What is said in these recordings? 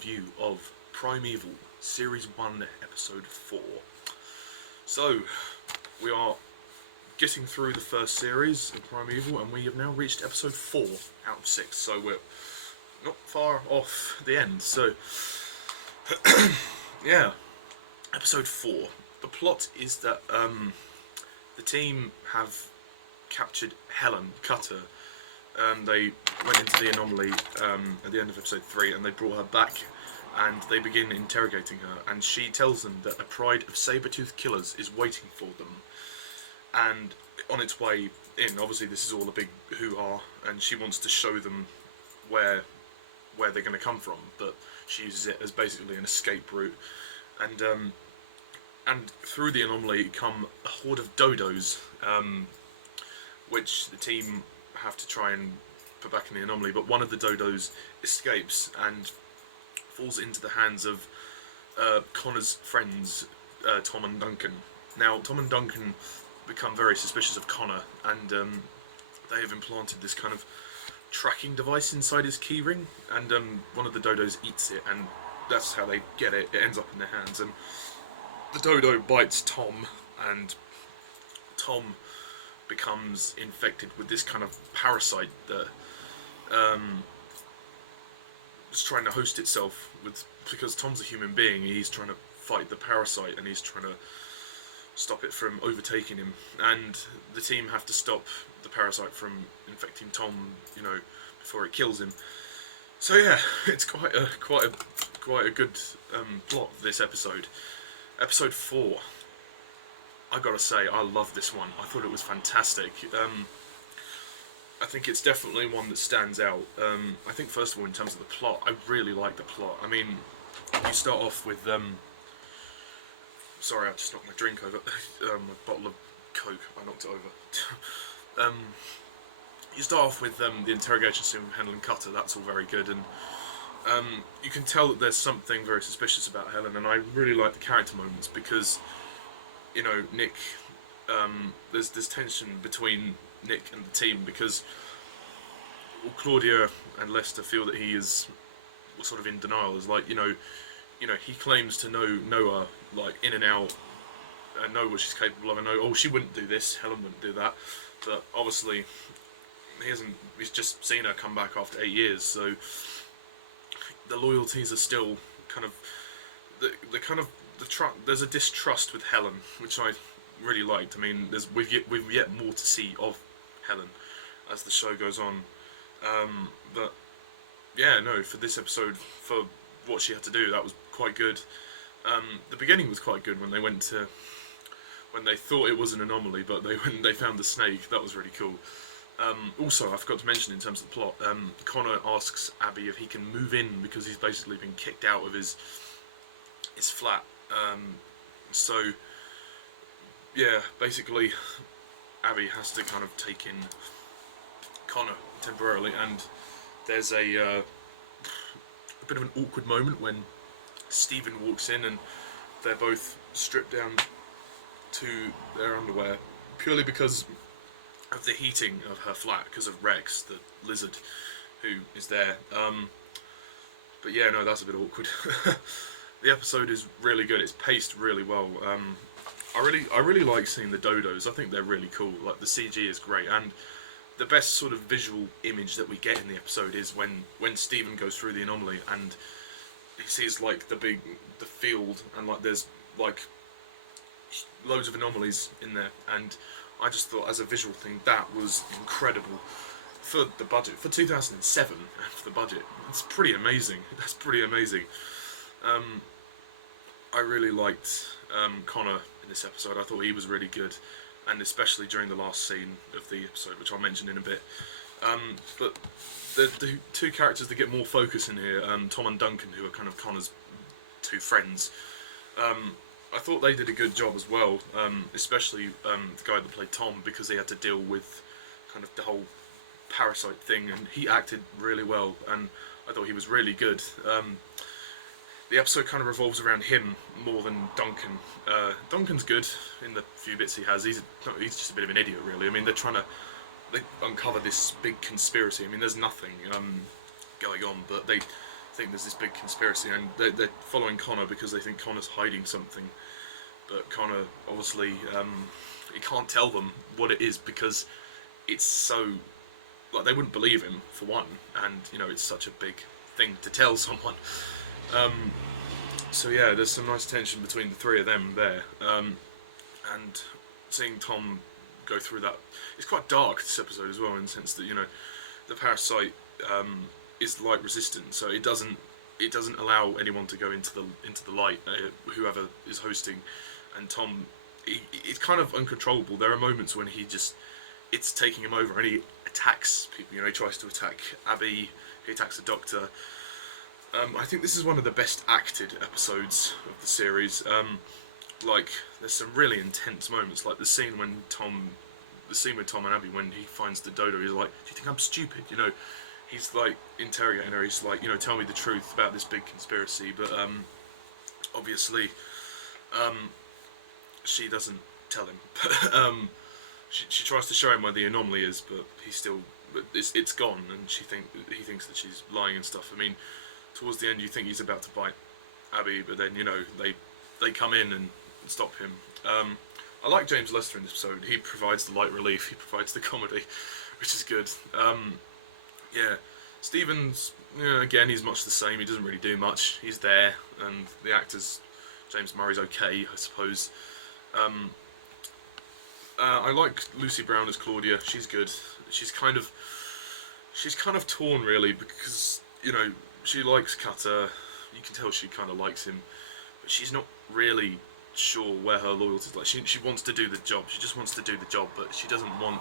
review of Primeval, Series 1, Episode 4. So, we are getting through the first series of Primeval, and we have now reached Episode 4 out of 6, so we're not far off the end. So, yeah, Episode 4. The plot is that the team have captured Helen Cutter. They went into the anomaly at the end of episode 3, and they brought her back, and they begin interrogating her, and she tells them that a pride of saber-toothed killers is waiting for them, and on its way in. Obviously this is all a big hoo-ha, and she wants to show them where they're going to come from, but she uses it as basically an escape route, and through the anomaly come a horde of dodos, which the team have to try and put back in the anomaly, but one of the dodos escapes and falls into the hands of Connor's friends, Tom and Duncan. Now, Tom and Duncan become very suspicious of Connor, and they have implanted this kind of tracking device inside his keyring, and one of the dodos eats it, and that's how they get it. It ends up in their hands, and the dodo bites Tom, and Tom becomes infected with this kind of parasite that is trying to host itself with, because Tom's a human being, he's trying to fight the parasite, and he's trying to stop it from overtaking him, and the team have to stop the parasite from infecting Tom, you know, before it kills him. So yeah, it's quite a good plot for this episode. Episode 4. I gotta say, I love this one. I thought it was fantastic. I think it's definitely one that stands out. I think first of all, in terms of the plot, I really like the plot. I mean, you start off with sorry, I just knocked my drink over. My bottle of Coke, I knocked it over. You start off with the interrogation scene with Helen Cutter. That's all very good, and you can tell that there's something very suspicious about Helen, and I really like the character moments because, you know, Nick, there's tension between Nick and the team because Claudia and Lester feel that he is sort of in denial. Is like, you know, he claims to know her like in and out, and know what she's capable of, and know, oh, she wouldn't do this, Helen wouldn't do that, but obviously he's just seen her come back after 8 years, so the loyalties are still kind of there's a distrust with Helen, which I really liked. I mean, we've yet more to see of Helen as the show goes on, but yeah, no, for this episode, for what she had to do, that was quite good. The beginning was quite good when they thought it was an anomaly, but when they found the snake, that was really cool. Also, I forgot to mention in terms of the plot, Connor asks Abby if he can move in because he's basically been kicked out of his flat. So yeah, basically Abby has to kind of take in Connor temporarily, and there's a bit of an awkward moment when Stephen walks in and they're both stripped down to their underwear purely because of the heating of her flat, because of Rex, the lizard who is there. But yeah, no, that's a bit awkward. The episode is really good. It's paced really well. I really like seeing the dodos. I think they're really cool. Like, the CG is great, and the best sort of visual image that we get in the episode is when Stephen goes through the anomaly and he sees like the field, and like there's like loads of anomalies in there, and I just thought, as a visual thing, that was incredible for the budget, for 2007, for the budget. It's pretty amazing. That's pretty amazing. I really liked Connor in this episode. I thought he was really good, and especially during the last scene of the episode, which I'll mention in a bit. But the two characters that get more focus in here, Tom and Duncan, who are kind of Connor's two friends, I thought they did a good job as well, especially the guy that played Tom, because he had to deal with kind of the whole parasite thing, and he acted really well, and I thought he was really good. The episode kind of revolves around him more than Duncan. Duncan's good in the few bits he has. He's just a bit of an idiot, really. I mean, they uncover this big conspiracy. I mean, there's nothing going on, but they think there's this big conspiracy, and they're following Connor because they think Connor's hiding something. But Connor, obviously, he can't tell them what it is because it's so, like, they wouldn't believe him, for one, and, you know, it's such a big thing to tell someone. So yeah, there's some nice tension between the three of them there, and seeing Tom go through that, it's quite dark, this episode, as well, in the sense that, you know, the parasite is light resistant, so it doesn't allow anyone to go into the light, whoever is hosting. And Tom, it's kind of uncontrollable. There are moments when it's taking him over, and he attacks people. You know, he tries to attack Abby, he attacks the Doctor. I think this is one of the best acted episodes of the series. Like, there's some really intense moments, like the scene with Tom and Abby when he finds the dodo. He's like, "Do you think I'm stupid?" You know, he's like interrogating her. He's like, you know, "Tell me the truth about this big conspiracy." But obviously, she doesn't tell him. She tries to show him where the anomaly is, but it's gone, and he thinks that she's lying and stuff. I mean, towards the end, you think he's about to bite Abby, but then, you know, they come in and stop him. I like James Lester in this episode. He provides the light relief. He provides the comedy, which is good. Yeah, Stevens, you know, again, he's much the same. He doesn't really do much. He's there, and the actors, James Murray's okay, I suppose. I like Lucy Brown as Claudia. She's good. She's kind of torn, really, because, you know, she likes Cutter. You can tell she kind of likes him, but she's not really sure where her loyalty is. Like, she wants to do the job. She just wants to do the job, but she doesn't want.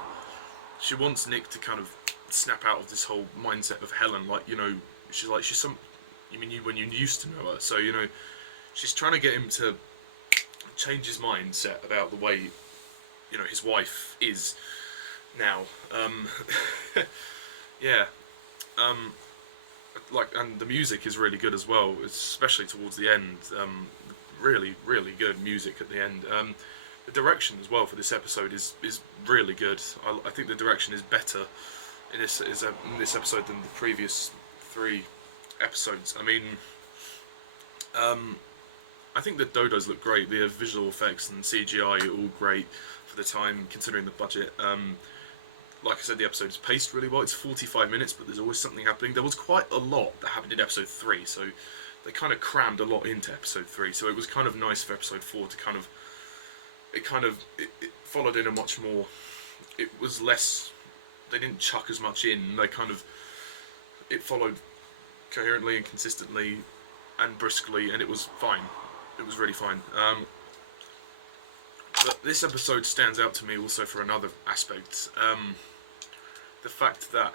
She wants Nick to kind of snap out of this whole mindset of Helen. Like, you know, she's some. You mean when you used to know her? So, you know, she's trying to get him to change his mindset about the way, you know, his wife is now. Yeah. Like, and the music is really good as well, especially towards the end. Really, really good music at the end. The direction as well for this episode is really good. I think the direction is better in this episode than the previous 3 episodes. I mean, I think the dodos look great. The visual effects and CGI are all great for the time, considering the budget. Like I said, the episode's paced really well. It's 45 minutes, but there's always something happening. There was quite a lot that happened in episode 3, so they kind of crammed a lot into episode 3. So it was kind of nice for episode 4 to it followed in a much more. It was less. They didn't chuck as much in. It followed coherently and consistently and briskly, and it was fine. It was really fine. But this episode stands out to me also for another aspect. The fact that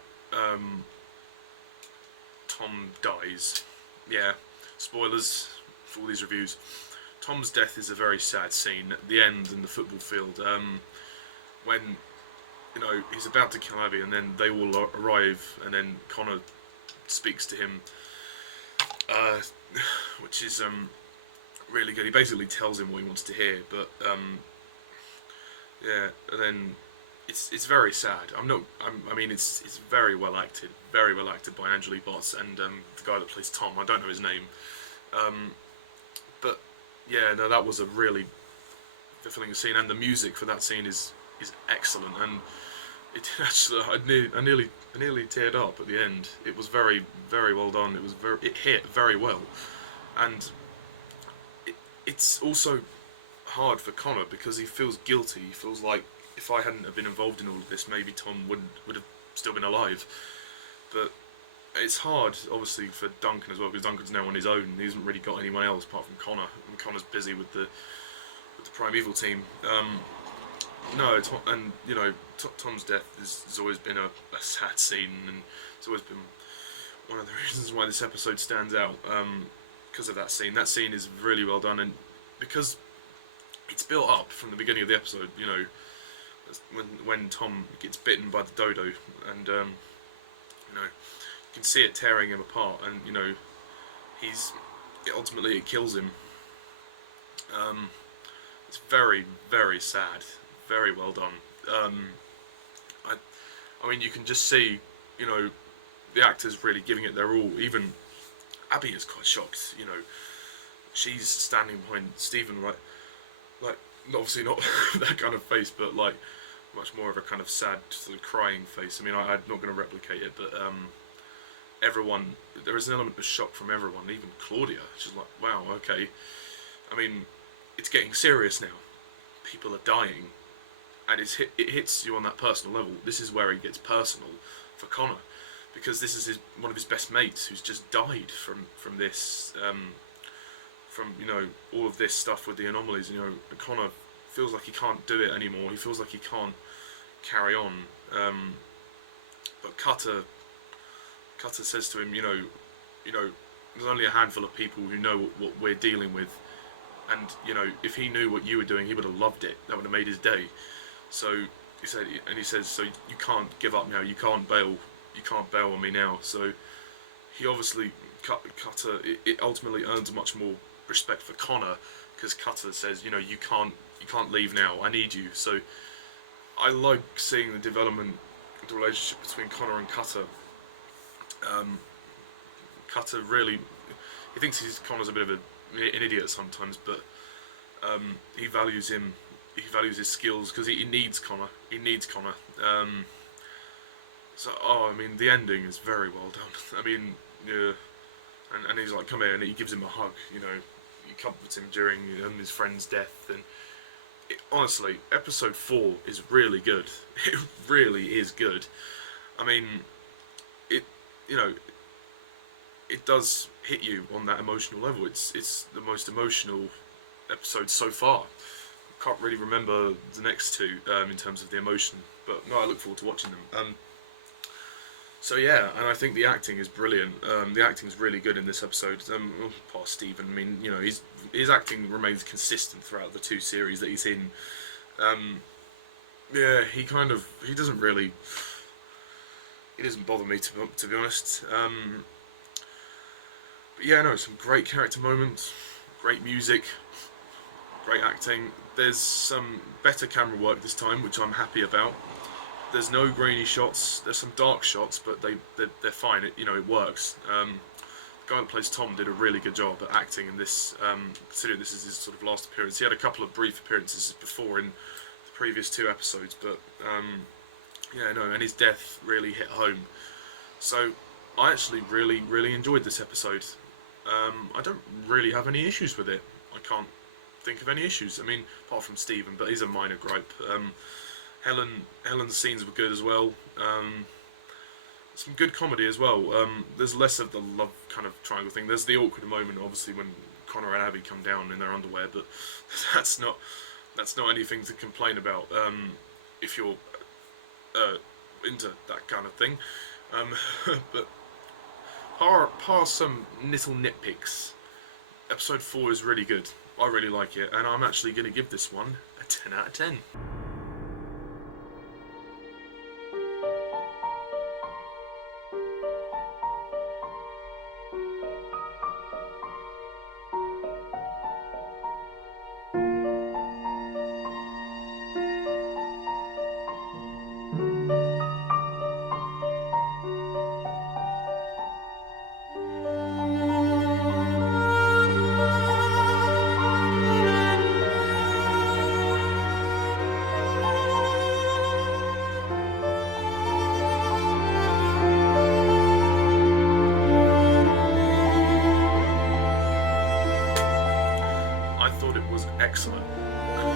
Tom dies. Yeah, spoilers for all these reviews. Tom's death is a very sad scene at the end in the football field. When, you know, he's about to kill Abby, and then they all arrive, and then Connor speaks to him, which is really good. He basically tells him what he wants to hear, but yeah, and then it's very sad. I mean, it's very well acted by Angelique Botts and the guy that plays Tom. I don't know his name, but yeah, no, that was a really fulfilling scene, and the music for that scene is excellent. And it actually, I nearly teared up at the end. It was very, very well done. It hit very well, and it's also hard for Connor because he feels guilty. He feels like, if I hadn't have been involved in all of this, maybe Tom would have still been alive. But it's hard, obviously, for Duncan as well, because Duncan's now on his own. He hasn't really got anyone else apart from Connor, and Connor's busy with the Primeval team. No, and you know, Tom's death has always been a sad scene, and it's always been one of the reasons why this episode stands out, because of that scene. That scene is really well done, and because it's built up from the beginning of the episode. You know, when Tom gets bitten by the dodo, and you know, you can see it tearing him apart, and you know, ultimately it kills him. It's very, very sad. Very well done. I mean, you can just see, you know, the actors really giving it their all. Even Abby is quite shocked. You know, she's standing behind Stephen, like obviously not that kind of face, but like much more of a kind of sad, sort of crying face. I mean, I'm not going to replicate it, but everyone, there is an element of shock from everyone, even Claudia. She's like, wow, okay. I mean, it's getting serious now. People are dying, and it hits you on that personal level. This is where it gets personal for Connor, because this is one of his best mates who's just died from this, from, you know, all of this stuff with the anomalies. You know, Connor feels like he can't do it anymore. He feels like he can't carry on. But Cutter says to him, you know, there's only a handful of people who know what we're dealing with, and you know, if he knew what you were doing, he would have loved it. That would have made his day. So he says, so you can't give up now. You can't bail. You can't bail on me now. So he obviously Cutter. It ultimately earns much more respect for Connor, because Cutter says, you know, you can't leave now. I need you. So I like seeing the development of the relationship between Connor and Cutter. Cutter really, he thinks Connor's a bit of an idiot sometimes, but he values him. He values his skills because he needs Connor. He needs Connor. So, I mean, the ending is very well done. I mean, yeah, and he's like, come here, and he gives him a hug. You know, he comforts him during his friend's death, and honestly, episode 4 is really good. It really is good. I mean, you know, it does hit you on that emotional level. It's the most emotional episode so far. Can't really remember the next two in terms of the emotion, but no, I look forward to watching them. So yeah, and I think the acting is brilliant. The acting is really good in this episode. Past Stephen, I mean, you know, his acting remains consistent throughout the 2 series that he's in. Yeah, he doesn't bother me, to be honest. But yeah, no, some great character moments, great music, great acting. There's some better camera work this time, which I'm happy about. There's no grainy shots. There's some dark shots, but they're fine. It works. The guy that plays Tom did a really good job at acting in this. Considering this is his sort of last appearance, he had a couple of brief appearances before in the previous 2 episodes, but yeah, no, and his death really hit home. So I actually really enjoyed this episode. I don't really have any issues with it. I can't think of any issues. I mean, apart from Stephen, but he's a minor gripe. Helen's scenes were good as well. Some good comedy as well. There's less of the love kind of triangle thing. There's the awkward moment, obviously, when Connor and Abby come down in their underwear, but that's not anything to complain about if you're into that kind of thing. But past some little nitpicks, episode 4 is really good. I really like it, and I'm actually going to give this one a 10 out of 10.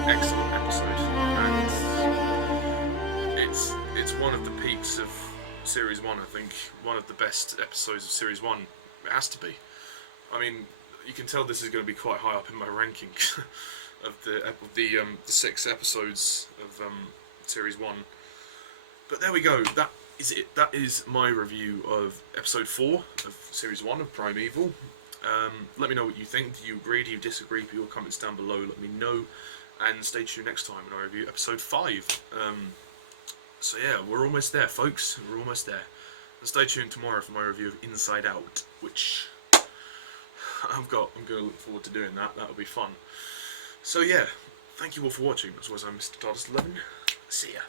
Excellent episode, and it's one of the peaks of Series 1, I think. One of the best episodes of Series 1. It has to be. I mean, you can tell this is going to be quite high up in my ranking of the 6 episodes of Series 1. But there we go, that is it. That is my review of episode 4 of Series 1 of Primeval. Let me know what you think. Do you agree? Do you disagree? Put your comments down below. Let me know. And stay tuned next time when I review episode 5. So yeah, we're almost there, folks. We're almost there. And stay tuned tomorrow for my review of Inside Out, which I'm going to look forward to doing that. That'll be fun. So yeah, thank you all for watching. As always, I'm Mr. Douglas 11. See ya.